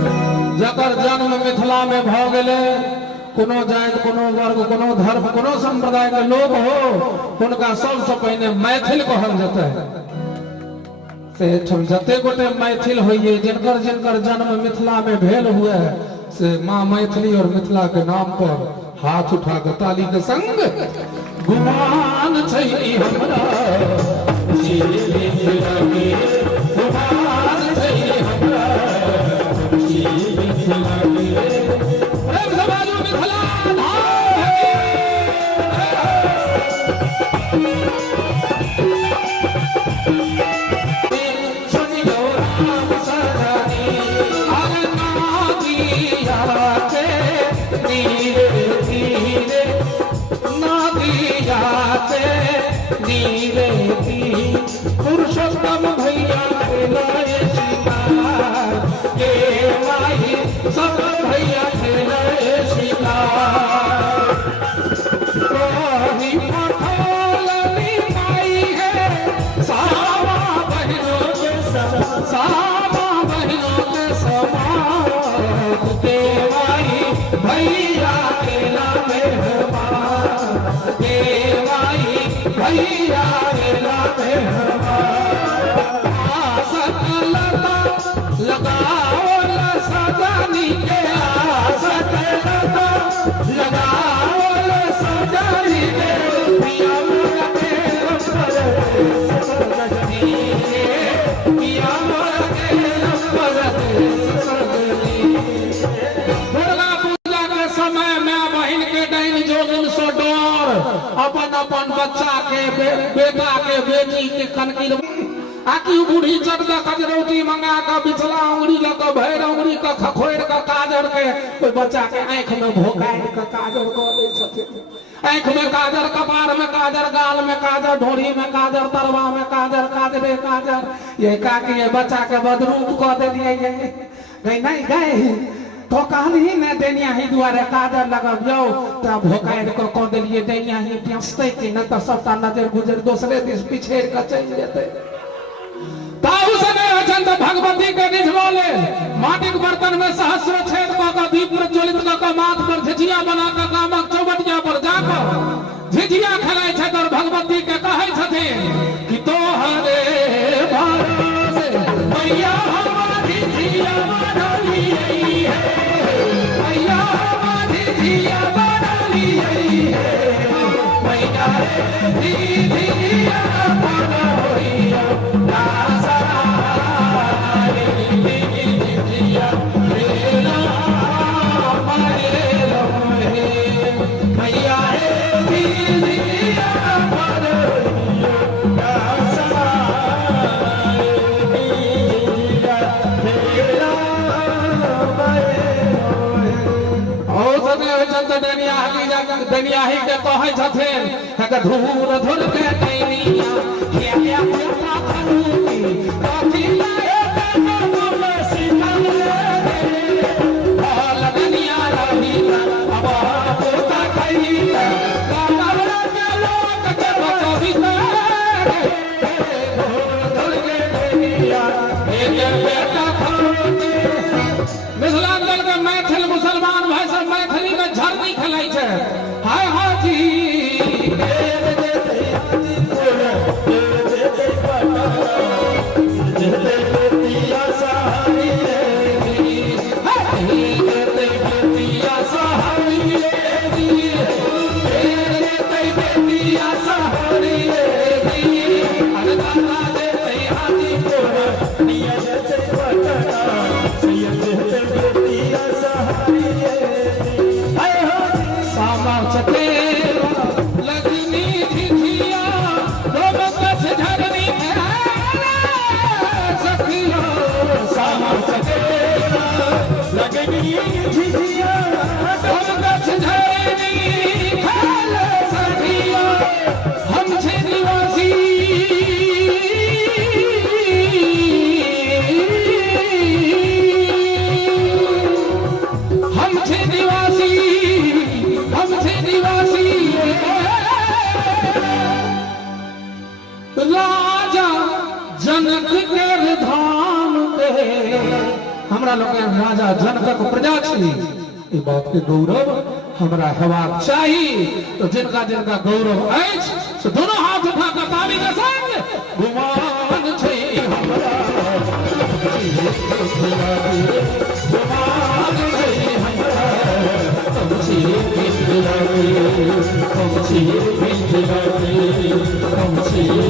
जन्म मिथिला में भ गेले, कोनो जाति, कोनो वर्ग, कोनो धर्म, कोनो संप्रदाय के लोग हो, उनका सबसे पहले मैथिल कहल जाता है। जते गोटे मैथिल होइए, जिनकर जिनकर जन्म मिथिला में भेल हुए है, से माँ मैथिली और मिथिला के नाम पर हाथ उठा के ताली के संग गुमान छै हमरा, गुमान छै हमरा, पुरुषोत्तम भैया के माही सब भैया माई है सावा बहनों के समाज के माई भैया के नामे भैया के नामे लगाओ सजानी के लगाओ सजानी के पिया मोरा के पिया मोरा के दुर्गा पूजा के समय में बहन के डाइन जोगिन से डर अपन अपन बच्चा के बेटा के बेटी के कनकी आकी बूढ़ी चढ़ कजरौटी मंगा का बिछला उंगली लग भैर उंगली का खखोर का काजर के कोई बच्चा के आंख में भोकाई का काजर कर दे छथिन। आंख में काजर, कपार में काजर, गाल में काजर, ढोरी में काजर, तरवा में काजर, काजरे काजर, ये काकी ये बच्चा के बदरूप कर देलिए। गई नहीं गई तो कहली ने देनिया ही दुआरे काजर लगब जाओ तो भोकाई को कह दिलिए देनिया ही प्यासते कि न तो सबटा नजर गुजर दूसरे दिस पिछेड़ के चल जेते। भगवती के निझवाले माटिक बर्तन में सहस्र छेद का दीप प्रज्वलित का माथ पर झिझिया बना का कामक चौबटिया पर जाकर झिझिया खेलाय छथि और भगवती के कहै छथिन कि तोहरे भरोसे मैया हमारी झिझिया बनलियै मैया हमारी झिझिया बनलियै मैया रे झिझिया बनलियै दनियाही के कहै छथिन धूर धुर के दैनिया किया पुत्रा खरूकी कथी लाए तनो बोल सिखल भल दनिया रही अब पोता खई कावरा के लोक के बचबी धूर धुर के दैनिया एक बेटा खरूकी मिथिलांचल के मैथिल मुसलमान भाई सब मैथिली में झरनी खेलाइ छै हाय हाजी हमरा लोग राजा जनकक प्रजा छी ई बात के गौरव हमरा हेबाक चाही तो जिनका जिनका गौरव अछि से दोनों हाथ उठा के ताली के संग गुमान छै हमरा गुमान छै हमरा कम छी